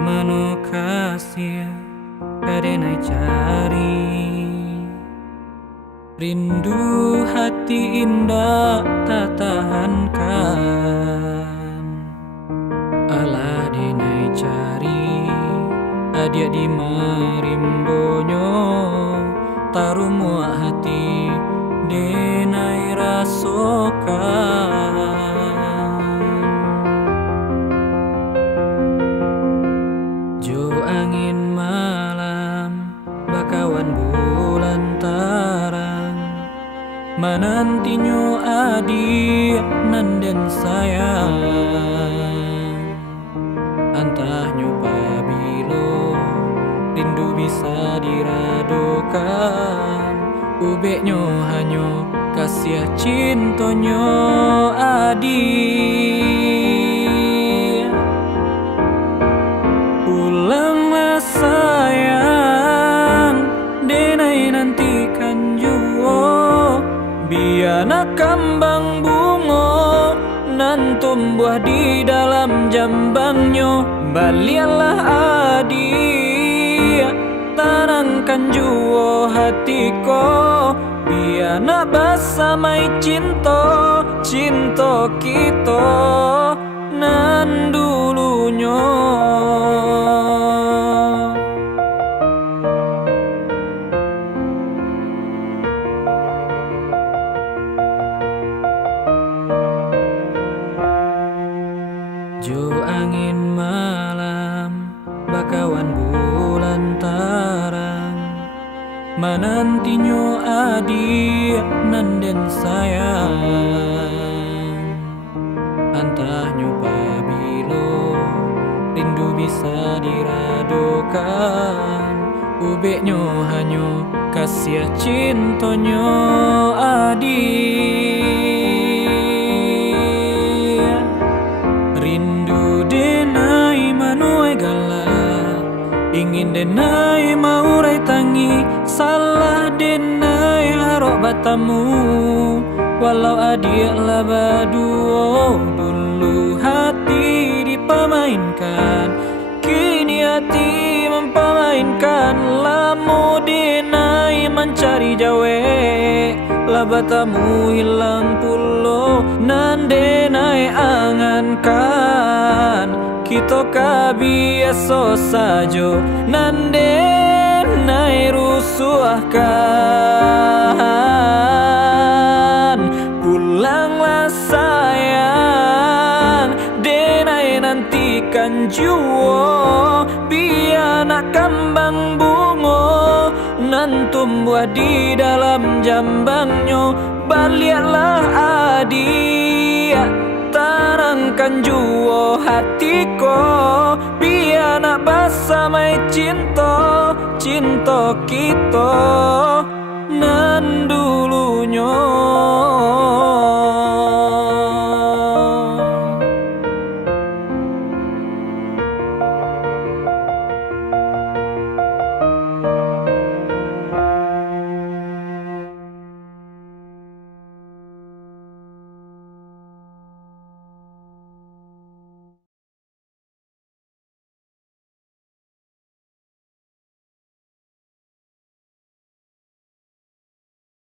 mano kasih kadenai cari, rindu hati indah tak tahankan. Alah denai cari adia di marimbonyo, taruh muak hati denai rasokan. Jo angin malam bakawan bulan tarang, menantinyo adik nanden sayang. Antahnyo pabilo rindu bisa diradokan, ubeknyo hanyo kasih cintonyo adik. Pulanglah sayang, denai nantikan juo, biana kambang bungo nan tumbuh di dalam jambangnya. Balialah adik, tanangkan juo hatiko, biana basamai cinta, cinta kita nan dulunya. Jo angin malam bakawan bulan tarang, menantinyo adik nanden sayang. Antahnyo pabilo rindu bisa diradokan, ubeknyo hanyo kasih cintonyo adik. Rindu denai manuai galak, ingin denai maurai tangi, salah denai arok batamu. Walau adik lah baduo, dulu hati dipamainkan, kini hati mempamainkan. Lamu denai mencari jawe, lah batamu hilang pulo, nan denai angankan. Kita kabiaso sajo, nan denai rusuhkan. Pulanglah sayang, denai nantikan juo, biana kambang bungo nan tumbuh di dalam jambangnya. Balialah adik, tarangkan juo hatiko, biana basamai cinta, cinta kita nan dulunya.